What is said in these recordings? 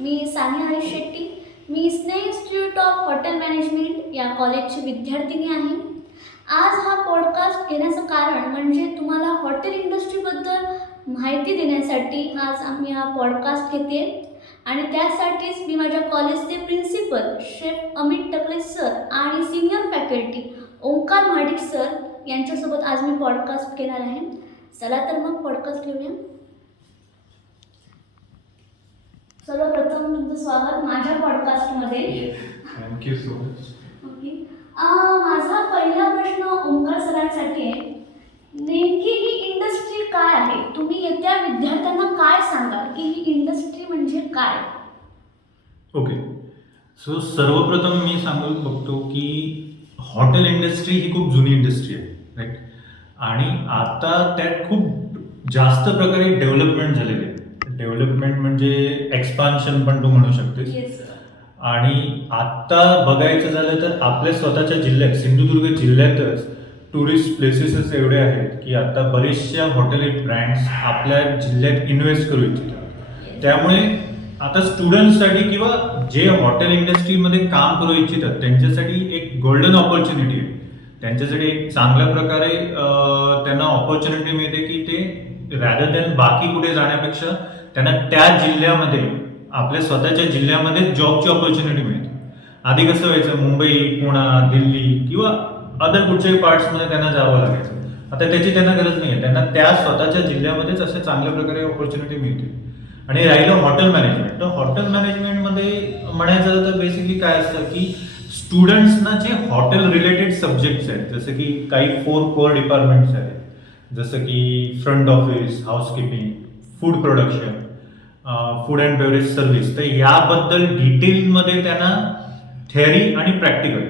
मी सानिया हरीश शेट्टी. मी स्नेह institute of hotel management या कॉलेजची विद्यार्थिनी आहे. आज हा पॉडकास्ट घेण्याचं कारण म्हणजे तुम्हाला हॉटेल इंडस्ट्रीबद्दल माहिती देण्यासाठी आज आम्ही हा पॉडकास्ट घेते आणि त्यासाठीच मी माझ्या कॉलेजचे principal chef Amit Takle sir आणि senior faculty Omkar Mahadik sir यांच्यासोबत आज मी पॉडकास्ट घेणार आहे. चला तर मग पॉडकास्ट घेऊया. सर्वप्रथम तुमचं स्वागत माझ्या पॉडकास्टमध्ये. Thank you so much. ओके, माझा पहिला प्रश्न ओंकार सरांसाठी आहे. नेमकी ही इंडस्ट्री काय आहे? तुम्ही येत्या विद्यार्थ्यांना काय सांगाल की ही इंडस्ट्री म्हणजे काय? ओके, सो सर्वप्रथम मी सांगू बघतो की हॉटेल इंडस्ट्री ही खूप जुनी इंडस्ट्री आहे, राईट. आणि आता त्यात खूप जास्त प्रकारे डेव्हलपमेंट झालेली आहे. डेव्हलपमेंट म्हणजे एक्सपान्शन पण तू म्हणू शकतेस. येस. आणि आत्ता बघायचं झालं तर आपल्या स्वतःच्या जिल्ह्यात सिंधुदुर्ग जिल्ह्यातच टुरिस्ट प्लेसेस एवढे आहेत की आता बरेचशा हॉटेल ब्रँड्स आपल्या जिल्ह्यात इन्व्हेस्ट करू इच्छितात. त्यामुळे आता स्टुडंट्ससाठी किंवा जे हॉटेल इंडस्ट्रीमध्ये काम करू इच्छितात त्यांच्यासाठी एक गोल्डन ऑपॉर्च्युनिटी आहे. त्यांच्यासाठी एक चांगल्या प्रकारे त्यांना ऑपॉर्च्युनिटी मिळते की ते रॅदर दॅन बाकी कुठे जाण्यापेक्षा त्यांना त्या जिल्ह्यामध्ये आपल्या स्वतःच्या जिल्ह्यामध्ये जॉबची ऑपॉर्च्युनिटी मिळते. आधी कसं व्हायचं, मुंबई, पुणे, दिल्ली किंवा अदर कुठच्याही पार्ट्समध्ये त्यांना जावं लागायचं. आता त्याची त्यांना गरज नाही आहे. त्यांना त्या स्वतःच्या जिल्ह्यामध्येच अशा चांगल्या प्रकारे ऑपॉर्च्युनिटी मिळते. आणि राहिलं हॉटेल मॅनेजमेंट, तर हॉटेल मॅनेजमेंटमध्ये म्हणायचं तर बेसिकली काय असतं की स्टुडंट्सना जे हॉटेल रिलेटेड सब्जेक्ट्स आहेत, जसं की काही 4 कोर डिपार्टमेंट्स आहेत, जसं की front office, housekeeping, food production, food and beverage service, तर याबद्दल डिटेलमध्ये त्यांना थेअरी आणि प्रॅक्टिकल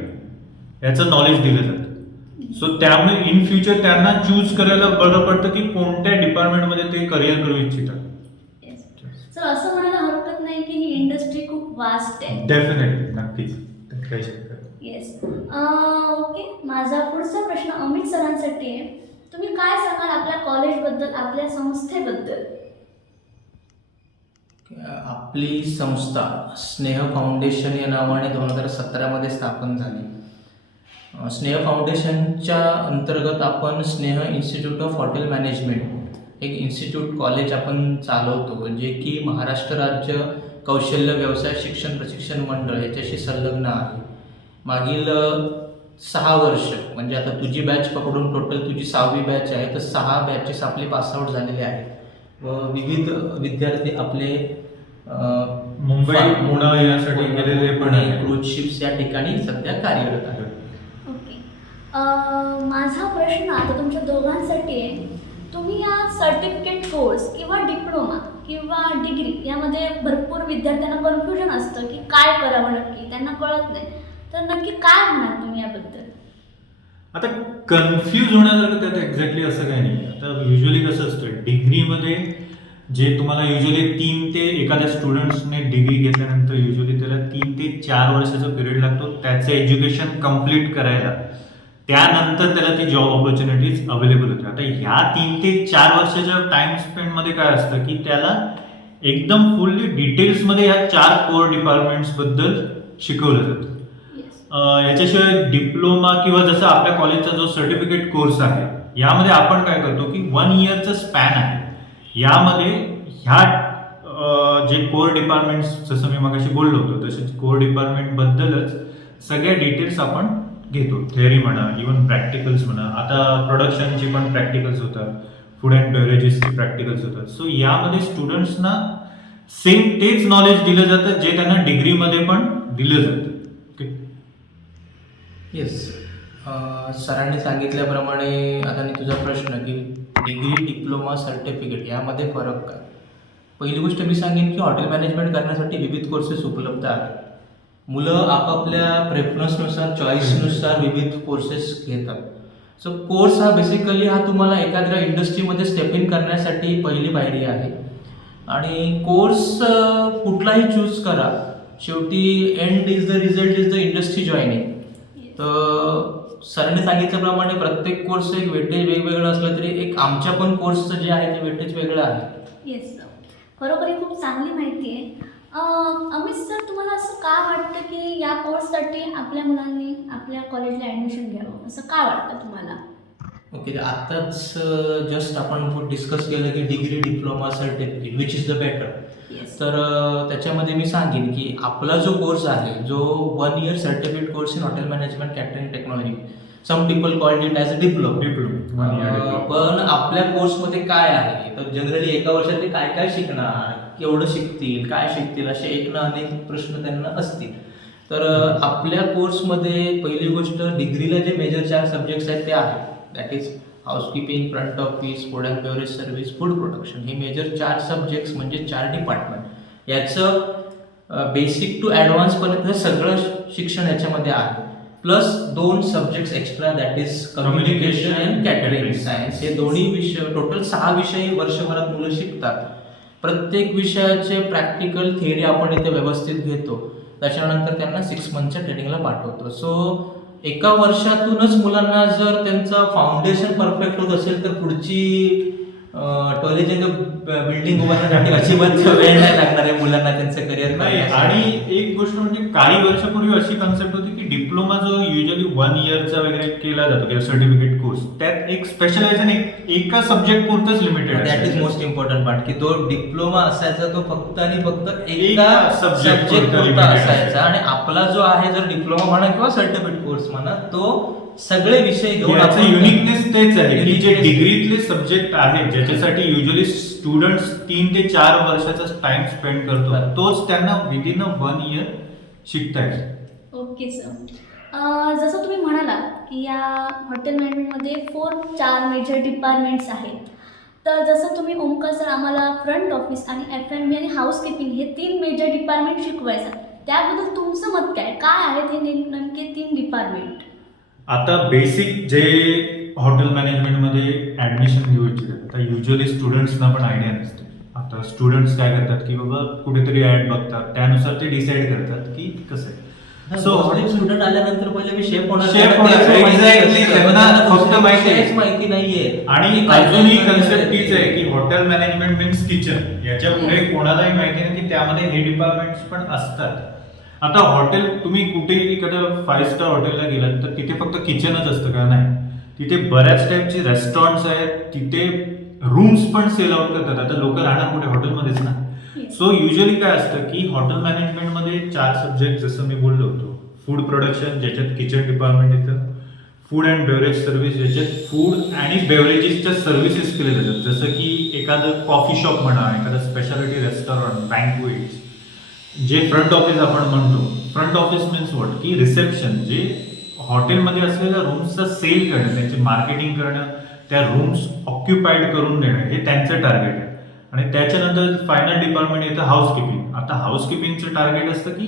याचं नॉलेज दिलं जातं. सो त्यामुळे इन फ्युचर त्यांना चूज करायला बरं पडतं की कोणत्या डिपार्टमेंटमध्ये ते करिअर करू इच्छितात. सर, असं म्हणायला हरकत नाही की ही इंडस्ट्री खूप वास्ट आहे. डेफिनेटली, नक्कीच. येस. ओके, माझा पुढचा प्रश्न अमित सरांसाठी आहे. तुम्ही काय सांगाल आपल्या कॉलेजबद्दल, आपल्या संस्थेबद्दल? आपली संस्था स्नेह फाउंडेशन या नावाने 2017 स्थापन झाली. स्नेह फाउंडेशनच्या अंतर्गत आपण स्नेह इन्स्टिट्यूट ऑफ हॉटेल मॅनेजमेंट एक इन्स्टिट्यूट कॉलेज आपण चालवतो, जे की महाराष्ट्र राज्य कौशल्य व्यवसाय शिक्षण प्रशिक्षण मंडळ याच्याशी संलग्न आहे. मागील 6 वर्ष म्हणजे आता तुझी बॅच पकडून टोटल तुझी 6वी बॅच आहे, तर 6 बॅचेस आपले पासआउट झालेले आहेत व विविध विद्यार्थी आपले मुंबई, पुणे यासाठी गेलेले पण आहेत. क्रूज शिप्स या ठिकाणी सध्या कार्यरत आहेत. ओके, माझा प्रश्न आता तुमच्या दोघांसाठी आहे. तुम्ही या सर्टिफिकेट कोर्स किंवा डिप्लोमा किंवा डिग्री यामध्ये भरपूर विद्यार्थ्यांना कन्फ्युजन असतं की काय करावं नक्की, त्यांना कळत नाही. तर नक्की काय म्हणाल तुम्ही याबद्दल? आता कन्फ्यूज होण्यासारखं त्यात एक्झॅक्टली असं काही नाही. आता युजली कसं असतं, डिग्रीमध्ये जे तुम्हाला युजली 3 ते एखाद्या स्टुडंट्सने डिग्री घेतल्यानंतर युजली त्याला 3 ते 4 वर्षाचा पिरियड लागतो त्याचं एज्युकेशन कम्प्लीट करायला. त्यानंतर त्याला ती जॉब ऑपॉर्च्युनिटीज अवेलेबल होते. आता ह्या 3 ते 4 वर्षाच्या टाइम स्पेंडमध्ये काय असतं की त्याला एकदम फुल्ली डिटेल्समध्ये ह्या 4 कोर डिपार्टमेंट्सबद्दल शिकवलं जातं. याच्याशिवाय डिप्लोमा किंवा जसं आपल्या कॉलेजचा जो सर्टिफिकेट कोर्स आहे यामध्ये आपण काय करतो की 1 इयरचं स्पॅन आहे. यामध्ये ह्या जे कोर डिपार्टमेंट्स, जसं मी मगाशी बोललो होतो तसेच कोर डिपार्टमेंटबद्दलच सगळ्या डिटेल्स आपण घेतो. थेअरी म्हणा, इव्हन प्रॅक्टिकल्स म्हणा. आता प्रोडक्शनची पण प्रॅक्टिकल्स होतात, फूड अँड बेवरेजेसची प्रॅक्टिकल्स होतात. सो यामध्ये स्टुडंट्सना सेम तेच नॉलेज दिलं जातं जे त्यांना डिग्रीमध्ये पण दिलं जातं. येस, सरांनी सांगितल्याप्रमाणे आता मी तुझा प्रश्न की डिग्री, डिप्लोमा, सर्टिफिकेट यामध्ये फरक काय? पहिली गोष्ट मी सांगेन की हॉटेल मॅनेजमेंट करण्यासाठी विविध कोर्सेस उपलब्ध आहेत. मुलं आपापल्या प्रेफरन्सनुसार, चॉईसनुसार विविध कोर्सेस घेतात. सो कोर्स हा बेसिकली तुम्हाला एखाद्या इंडस्ट्रीमध्ये स्टेप इन करण्यासाठी पहिली पायरी आहे. आणि कोर्स कुठलाही चूज करा, शेवटी end is the result is the industry joining. तर सरांनी सांगितल्याप्रमाणे प्रत्येक कोर्स एक वेटेज वेगवेगळं असलं तरी एक आमच्या पण कोर्सचं जे आहे ते वेटेज वेगळं आहे. येस, खरोखर खूप चांगली माहिती आहे. अमित सर, तुम्हाला असं का वाटतं की या कोर्ससाठी आपल्या मुलांनी आपल्या कॉलेजला ॲडमिशन घ्यावं, असं का वाटतं तुम्हाला? ओके, आत्ताच जस्ट आपण डिस्कस केलं की degree diploma certificate which is the better. Yes. तर त्याच्यामध्ये मी सांगेन की आपला जो कोर्स आहे, जो 1 year certificate course in hotel management catering technology, some people called it as a diploma. पण आपल्या कोर्समध्ये काय आहे, तर जनरली एका वर्षात ते काय काय शिकणार, केवढं शिकतील, काय शिकतील, असे एक ना अनेक प्रश्न त्यांना असतील. तर आपल्या कोर्समध्ये पहिली गोष्ट, डिग्रीला जे मेजर 4 सब्जेक्ट्स आहेत ते आहेत. That is housekeeping, front office, food and beverage service, food production. हे मेजर 4 सब्जेक्ट्स म्हणजे 4 डिपार्टमेंट. याचं बेसिक टू ॲडव्हान्सपर्यंत सगळं शिक्षण याच्यामध्ये आहे. Plus 2 subjects extra, that is communication and catering science. हे दोन्ही विषय, टोटल 6 विषय वर्षभरात मुलं शिकतात. प्रत्येक विषयाचे प्रॅक्टिकल थिअरी आपण इथे व्यवस्थित घेतो. त्याच्यानंतर त्यांना 6 monthsच्या ट्रेनिंगला पाठवतो. सो एका वर्षातूनच मुलांना जर त्यांचं फाउंडेशन परफेक्ट होत असेल तर पुढची टॉलेज बिल्डिंग उभारण्यासाठी अजिबात वेळ नाही लागणार आहे मुलांना त्यांचं करिअर. नाही, आणि एक गोष्ट म्हणजे काही वर्षापूर्वी अशी कन्सेप्ट होती की डिप्लोमा जो युजली 1 yearचा वगैरे केला जातो किंवा सर्टिफिकेट कोर्स, त्यात एक स्पेशलायझेशन एका सब्जेक्ट पुरतच limited. That is most important part, की तो डिप्लोमा असायचा तो फक्त आणि फक्त एका subject सब्जेक्ट पुरता पुरता limited असायचा. आणि आपला जो आहे, जर डिप्लोमा म्हणा किंवा सर्टिफिकेट कोर्स म्हणा, तो सगळे विषय घेऊन याचं युनिकनेस तेच आहे की जे Uniqueness. डिग्रीतले सब्जेक्ट आहेत ज्याच्यासाठी युजली स्टुडंट्स 3 ते 4 वर्षाचा टाइम स्पेंड करतो, बरं. तोच त्यांना विदिन 1 year शिकता येईल. Okay sir. जसं तुम्ही म्हणालात की या हॉटेल मॅनेजमेंटमध्ये 4 मेजर डिपार्टमेंट्स आहेत. तर जसं तुम्ही ओमकार सर आम्हाला फ्रंट ऑफिस आणि F&B आणि हाऊसकीपिंग हे 3 मेजर डिपार्टमेंट शिकवायचा, त्याबद्दल तुमचं मत काय आहेत हे नेमके 3 डिपार्टमेंट? आता बेसिक जे हॉटेल मॅनेजमेंटमध्ये ॲडमिशन घेऊ इच्छितात, आता युजली स्टुडंट्सना पण आयडिया नसते. आता स्टुडंट्स काय करतात की बाबा कुठेतरी ॲड बघतात, त्यानुसार ते डिसाईड करतात की कसं आहे. सो स्टुडंट आल्यानंतर पहिले मी शेफ होणार, शेफ होणार, exactly. त्यांना फक्त माहिती नाहीये. आणि अजूनही कन्सेप्ट तीच आहे की हॉटेल मॅनेजमेंट मीन्स किचन. याच्या पुढे कोणालाही माहिती नाही की त्यामध्ये हे डिपार्टमेंट्स पण असतात. आता हॉटेल, तुम्ही कुठेही एखाद्या 5 star हॉटेलला गेलात तर तिथे फक्त किचनच असतं का? नाही, तिथे बऱ्याच टाईपची रेस्टॉरंट्स आहेत, तिथे रूम्स पण सेल आउट करतात. आता लोक राहणार कुठे? हॉटेलमध्येच ना. सो युजली काय असतं की हॉटेल मॅनेजमेंटमध्ये 4 सब्जेक्ट, जसं मी बोललो होतो, फूड प्रोडक्शन ज्याच्यात किचन डिपार्टमेंट येतं, फूड अँड बेवरेज सर्व्हिस ज्याच्यात फूड आणि बेवरेजेसच्या सर्व्हिसेस केल्या जातात, जसं की एखादं कॉफी शॉप म्हणा, एखादं स्पेशालिटी रेस्टॉरंट, बँक्वेट्स. जे फ्रंट ऑफिस आपण म्हणतो, फ्रंट ऑफिस मीन्स व्हॉट, की रिसेप्शन, जे हॉटेलमध्ये असलेल्या रूम्सचं सेल करणं, त्यांची मार्केटिंग करणं, त्या रूम्स ऑक्युपाईड करून देणं, हे त्यांचं टार्गेट आहे. आणि त्याच्यानंतर फायनल डिपार्टमेंट येतं हाऊसकीपिंग. आता हाऊसकीपिंगचं टार्गेट असतं की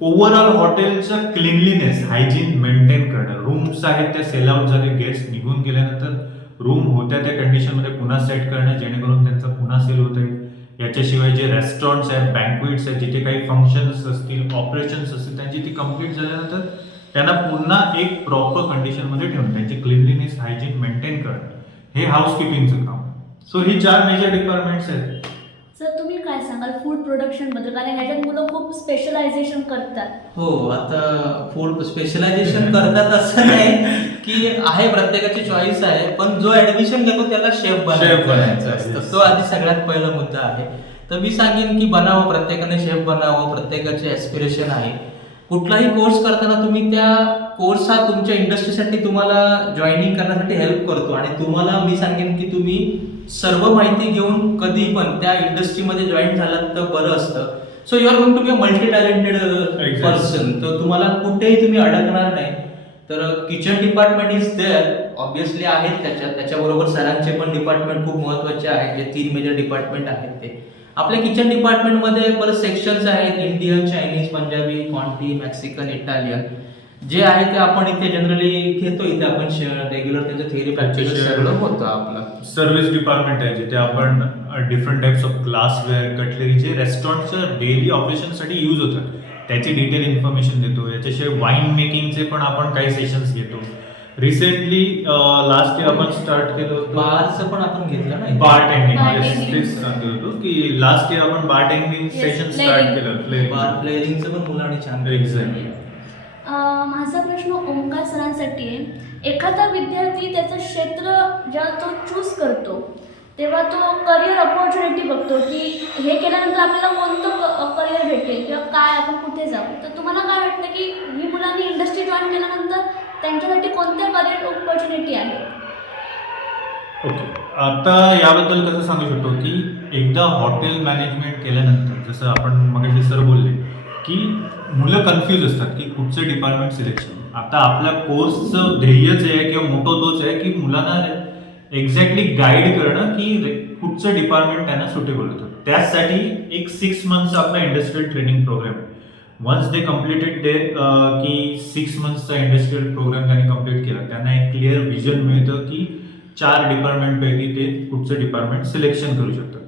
ओव्हरऑल हॉटेलचं क्लिनलीनेस, हायजीन मेंटेन करणं. रूम्स आहेत त्या सेल आउट झाले, गेस्ट निघून गेल्यानंतर रूम होत्या त्या कंडिशनमध्ये पुन्हा सेट करणं, जेणेकरून त्यांचा पुन्हा सेल होता येईल. याच्याशिवाय जे रेस्टॉरंट्स आहेत, बँक्वेट्स आहेत, जिथे काही फंक्शन्स असतील, ऑपरेशन्स असतील, त्यांची ती कंप्लीट झाल्यानंतर त्यांना पुन्हा एक प्रॉपर कंडिशनमध्ये ठेवून त्यांची क्लिनलीनेस, हायजीन मेंटेन करणं, हे हाऊसकीपिंगचं काम. सो ही 4 मेजर डिपार्टमेंट्स आहेत. सर तुम्ही काय सांगाल फूड प्रोडक्शनबद्दल? कारण ह्याच्यात मुलं खूप स्पेशलायझेशन करतात. हो, आता फूड स्पेशलायझेशन करतात असं नाही की आहे, प्रत्येकाची चॉईस आहे. पण जो ऍडमिशन घेतो त्याला शेफ बनायचं असतं. तो आधी सगळ्यात पहिला मुद्दा आहे. तर मी सांगेन की बनावं, प्रत्येकाने शेफ बनावं, प्रत्येकाचे ॲस्पिरेशन आहे. कुठलाही कोर्स करताना तुम्ही त्या कोर्स हा तुमच्या इंडस्ट्रीसाठी तुम्हाला जॉईनिंग करण्यासाठी हेल्प करतो. आणि तुम्हाला मी सांगेन की तुम्ही सर्व माहिती घेऊन कधी पण त्या इंडस्ट्रीमध्ये जॉईन झालात तर बरं असतं. So you are going to be a multi talented person. तर तुम्हाला कुठेही तुम्ही अडकणार नाही. तर kitchen department is there, obviously आहेत त्याच्याबरोबर सरांचे पण डिपार्टमेंट खूप महत्त्वाचे आहेत, जे 3 मेजर डिपार्टमेंट आहेत ते. आपल्या किचन डिपार्टमेंटमध्ये परत सेक्शन्स आहेत, Indian, Chinese, Punjabi, conti, Mexican, Italian. जे आहे ते आपण इथे जनरली घेतो. इथे आपण रेग्युलर त्याचं थिअरी प्रॅक्टिस सगळं होतं. आपलं सर्व्हिस डिपार्टमेंट आहे, जिथे आपण डिफरंट टाइप्स ऑफ ग्लासवेअर, कटलरी, जे रेस्टॉरंटच्या डेली ऑपरेशनसाठी यूज होतात, त्याची डिटेल इन्फॉर्मेशन देतो. याच्याशिवाय वाईन मेकिंगचे पण आपण काही सेशन्स घेतो. रिसेंटली लास्ट इयर आपण स्टार्ट केलं होतं बारचं पण आपण घेतलं ना बारटेंडिंग. Bartending. तेच सांगत होतो की लास्ट इयर आपण bartending Yes, session playing. Start केलं. Playing. बार प्लेअरिंगचं पण मुलांनी छान Exactly. माझा प्रश्न ओंकार सरांसाठी आहे. एखादा विद्यार्थी त्याचं क्षेत्र जेव्हा तो चूज करतो तेव्हा तो करिअर अपॉर्च्युनिटी बघतो की हे केल्यानंतर आपल्याला कोणतं करिअर भेटेल किंवा काय आपण कुठे जाऊ. तर तुम्हाला काय वाटतं की ही मुलांनी इंडस्ट्री जॉईन केल्यानंतर त्यांच्यासाठी कोणत्या करिअर अपॉर्च्युनिटी आहेत? ओके, आता याबद्दल कसं सांगू शकतो की एकदा हॉटेल मॅनेजमेंट केल्यानंतर जसं आपण मगाशी सर बोलले की मुलं कन्फ्यूज असतात की कुठचं डिपार्टमेंट सिलेक्शन. आता आपल्या कोर्सचं ध्येयच आहे किंवा मोठं तोच आहे की मुलांना एक्झॅक्टली गाईड करणं की कुठचं डिपार्टमेंट त्यांना सुटेबल होतं. त्यासाठी एक 6 मंथचा आपला इंडस्ट्रियल ट्रेनिंग प्रोग्राम आहे. वन्स दे कम्प्लिटेड दे की 6 मंथचा इंडस्ट्रियल प्रोग्राम त्यांनी कम्प्लीट केला, त्यांना एक क्लिअर विजन मिळतं की 4 डिपार्टमेंटपैकी ते कुठचं डिपार्टमेंट सिलेक्शन करू शकतात.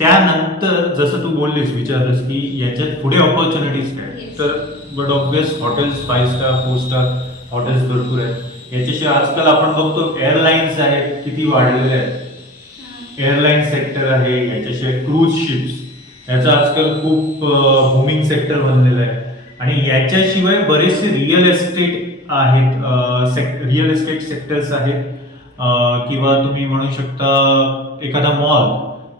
त्यानंतर जसं तू बोललीस विचारलंस की याच्यात पुढे ऑपॉर्च्युनिटीज काय, तर but obvious hotels 5 star 4 star hotels भरपूर आहेत. याच्याशिवाय आजकाल आपण बघतो एअरलाईन्स आहेत किती वाढलेले आहेत. एअरलाईन सेक्टर आहे, याच्याशिवाय क्रूज शिप्स याचं आजकाल खूप बूमिंग सेक्टर बनलेलं आहे. आणि याच्याशिवाय बरेचसे रिअल एस्टेट आहेत, रिअल एस्टेट सेक्टर्स आहेत. किंवा तुम्ही म्हणू शकता एखादा मॉल,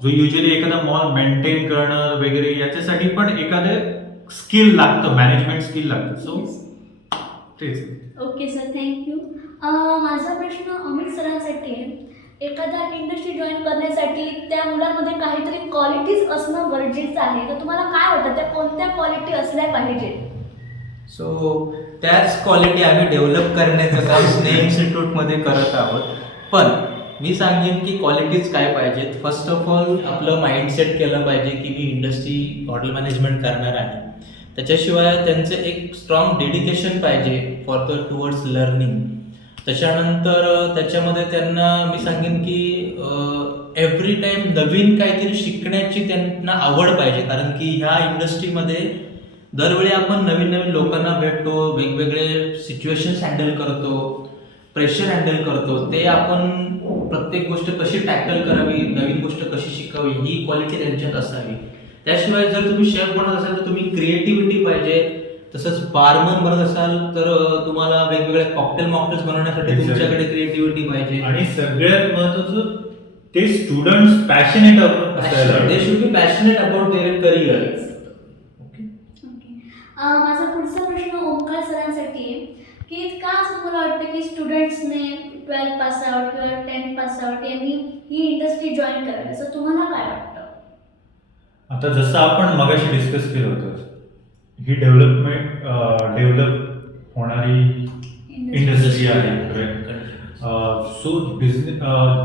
जो युजली एखादा मॉल मेंटेन करणं वगैरे याच्यासाठी पण एखादं स्किल लागतं, मॅनेजमेंट स्किल लागतं. सो तेच. Okay sir, thank you. माझा प्रश्न अमित सरांसाठी आहे. एखादा इंडस्ट्री जॉईन करण्यासाठी त्या मुलांमध्ये काहीतरी क्वालिटीज असणं गरजेचं आहे. तर तुम्हाला काय वाटतं त्या कोणत्या क्वालिटी असल्या पाहिजेत? सो त्याच क्वालिटी आम्ही डेव्हलप करण्याचं काम स्नेह इन्स्टिट्यूटमध्ये करत आहोत. पण मी सांगेन की क्वालिटीज काय पाहिजेत. फर्स्ट ऑफ ऑल आपलं माइंडसेट केलं पाहिजे की मी इंडस्ट्री हॉटेल मॅनेजमेंट करणार आहे. त्याच्याशिवाय त्यांचं एक स्ट्रॉंग डेडिकेशन पाहिजे फॉर द टुवर्ड्स लर्निंग. त्याच्यानंतर त्याच्यामध्ये त्यांना मी सांगेन की एव्हरी टाईम नवीन काहीतरी शिकण्याची त्यांना आवड पाहिजे. कारण की ह्या इंडस्ट्रीमध्ये दरवेळी आपण नवीन नवीन लोकांना भेटतो, वेगवेगळे सिच्युएशन्स हँडल करतो, प्रेशर हँडल करतो. ते आपण प्रत्येक गोष्ट कशी टॅकल करावी, नवीन गोष्ट कशी शिकावी ही क्वालिटी त्यांच्यात असावी. त्याशिवाय जर तुम्ही शेफ बनत असाल तर तुम्ही क्रिएटिव्हिटी पाहिजे. तसंच बारमन बनत असाल तर तुम्हाला वेगवेगळ्या मॉकटेल्स बनवण्यासाठी Exactly. तुमच्याकडे क्रिएटिव्हिटी पाहिजे. आणि सगळ्यात महत्त्वाचं ते स्टुडंट्स पॅशनेट असायला. They should be passionate about their career. Okay. माझा पुढचा प्रश्न ओंकार सरांसाठी आहे की का असं मला वाटतं की स्टुडंट्सने 12 पास आउट किंवा 10 पास आउट यांनी ही इंडस्ट्री जॉईन करावी, असं तुम्हाला काय वाटतं? आता जसं आपण मगाशी डिस्कस केलं होतं, ही डेव्हलप होणारी इंडस्ट्री आहे. सो बिझनेस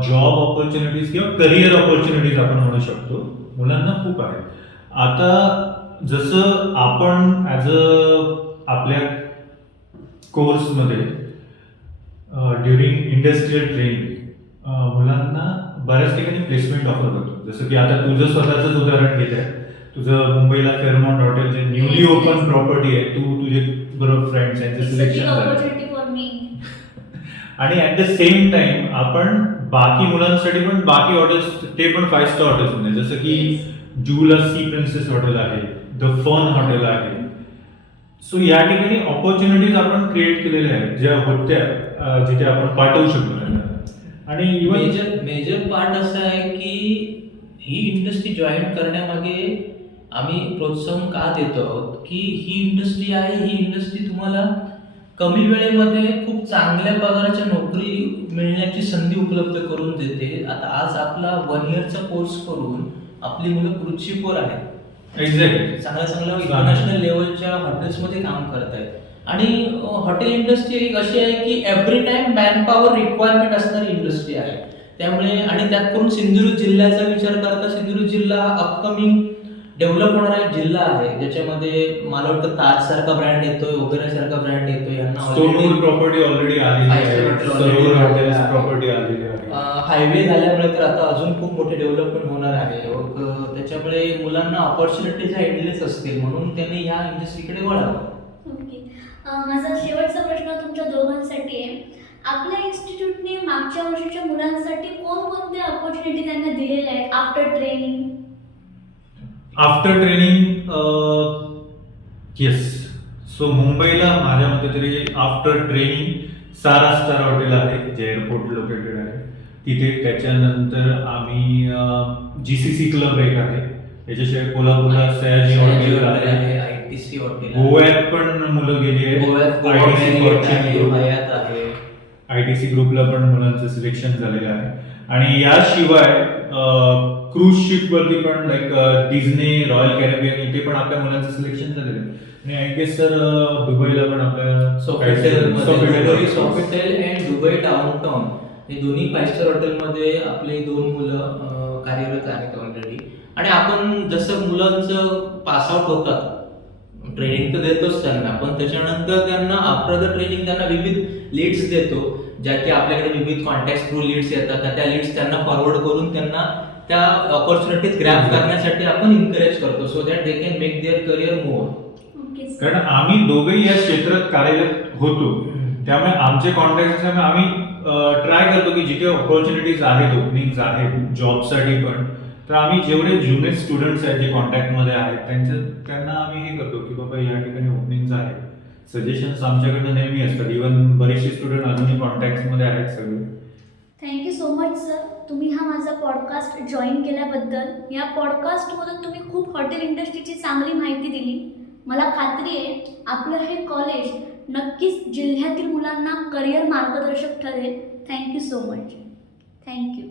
जॉब ऑपॉर्च्युनिटीज किंवा करिअर ऑपॉर्च्युनिटीज आपण म्हणू शकतो मुलांना खूप आहेत. आता जसं आपण ॲज आपल्या कोर्समध्ये ड्युरिंग इंडस्ट्रियल ट्रेनिंग मुलांना बऱ्याच ठिकाणी प्लेसमेंट ऑफर करतो. जसं की आता तुझं स्वतःचंच उदाहरण घेत आहे. तुझं मुंबईला फेअरमाउंट हॉटेल जे न्यूली ओपन प्रॉपर्टी आहे, तू तुझे बरोबर फ्रेंड्स यांचं सिलेक्शन झालं. Opportunity for me. आणि ॲट द सेम टाइम आपण बाकी मुलांसाठी पण बाकी हॉटेल्स, ते पण 5 स्टार हॉटेल्स मध्ये, जसं की जूला सी प्रिन्सेस हॉटेल आहे, द फन हॉटेल आहे. सो या ठिकाणी ऑपॉर्च्युनिटीज आपण क्रिएट केलेल्या आहेत ज्या होत्या, जिथे आपण पाठवू शकतो त्यांना. आणि इव्हन मेजर पार्ट असं आहे की ही इंडस्ट्री जॉईन करण्यामागे आम्ही प्रोत्साहन का देतो आहोत की ही इंडस्ट्री आहे, ही इंडस्ट्री तुम्हाला कमी वेळेमध्ये खूप चांगल्या पगाराच्या नोकरी मिळण्याची संधी उपलब्ध करून देते. आता आज आपला 1 इयरचा कोर्स करून आपली मुलं क्रुझशिपवर आहेत. एक्झॅक्टली चांगल्या इंटरनॅशनल लेवलच्या हॉटेल्समध्ये काम करत आहेत. आणि हॉटेल इंडस्ट्री एक अशी आहे की एव्हरी टाइम मॅनपॉवर रिक्वायरमेंट असणारी इंडस्ट्री आहे. त्यामुळे आणि त्यात करून सिंधुदुर्ग जिल्ह्याचा विचार करता सिंधुदुर्ग जिल्हा हा अपकमिंग डेव्हलप होणारा एक जिल्हा आहे, ज्याच्यामध्ये मला वाटतं ताज सारखा ब्रँड येतोय, वगैरे सारखा ब्रँड येतोय. यांना स्टोनवूड प्रॉपर्टी ऑलरेडी आलेली आहे, सरोवर हॉटेल्स प्रॉपर्टी आलेली आहे. हायवे झाल्यामुळे तर आता अजून खूप मोठे डेव्हलपमेंट होणार आहे. त्याच्यामुळे मुलांना ऑपॉर्च्युनिटीज एंडलेस असतील, म्हणून त्यांनी ह्या इंडस्ट्रीकडे वळावं. ओके. माझा शेवटचा प्रश्न तुमच्या दोघांसाठी आहे. आपल्या इन्स्टिट्यूटने मागच्या वर्षीच्या मुलांसाठी कोणकोणते अपॉर्च्युनिटी त्यांना दिलेल्या आहेत after training? After training yes. So मुंबईला माझ्या मते तरी आफ्टर ट्रेनिंग सारा स्टार हॉटेल आहे जे एअरपोर्ट लोकेटेड आहे तिथे. त्याच्यानंतर आम्ही GCC क्लब एक आहे. याच्याशिवाय कोल्हापूरला सयाजी हॉटेल आहे. ITC हॉटेल गोव्यात पण मुलं गेली आहेत. गोव्यात ITC फॉर्च्यून ग्रुप, हयात आहे. ITC ग्रुपला पण मुलांचं सिलेक्शन झालेलं आहे. आणि याशिवाय क्रूज शिप वरती पण लाईक डिझनी, रॉयल कॅरेबियन इथे पण आपल्या मुलांचं सिलेक्शन झालेलं आहे. आणि आय गेस सर दुबईला पण आपल्या सॉफिटेल अँड दुबई डाऊनटाउन हे दोन्ही 5 स्टार हॉटेलमध्ये आपली 2 मुलं कार्यरत आहेत ऑलरेडी. आणि आपण जसं मुलांचं पासआउट होतात ट्रेनिंग तर देतोच त्यांना, पण त्याच्यानंतर त्यांना आफ्टर द ट्रेनिंग त्यांना विविध लीड्स देतो, ज्या की आपल्याकडे विविध कॉन्टॅक्ट थ्रू लीड्स येतात. त्या लीड्स त्यांना फॉरवर्ड करून त्यांना त्या ऑपॉर्च्युनिटीज ग्रॅब करण्यासाठी आपण इन्करेज करतो, so that they can make their career move. Okay sir. कारण आम्ही दोघेही या क्षेत्रात कार्यरत होतो, त्यामुळे आमचे कॉन्टॅक्ट असल्यामुळे आम्ही ट्राय करतो की जिथे ऑपॉर्च्युनिटीज आहेत, ओपनिंग्स आहेत जॉबसाठी पण, तर आम्ही जेवढे जुने स्टुडंट्स आहेत जे कॉन्टॅक्टमध्ये आहेत त्यांना आम्ही हे करतो की बाबा या ठिकाणी ओपनिंग्स आहेत. सजेशन्स आमच्याकडनं नेहमी असतात. इव्हन बरेचसे स्टुडंट अजूनही कॉन्टॅक्ट्समध्ये आहेत सगळे. थँक्यू सो मच सर, तुम्ही हा माझा पॉडकास्ट जॉईन केल्याबद्दल. या पॉडकास्टमधून तुम्ही खूप हॉटेल इंडस्ट्रीची चांगली माहिती दिली. मला खात्री आहे आपलं हे कॉलेज नक्कीच जिल्ह्यातील मुलांना करिअर मार्गदर्शक ठरेल. Thank you so much. थँक्यू.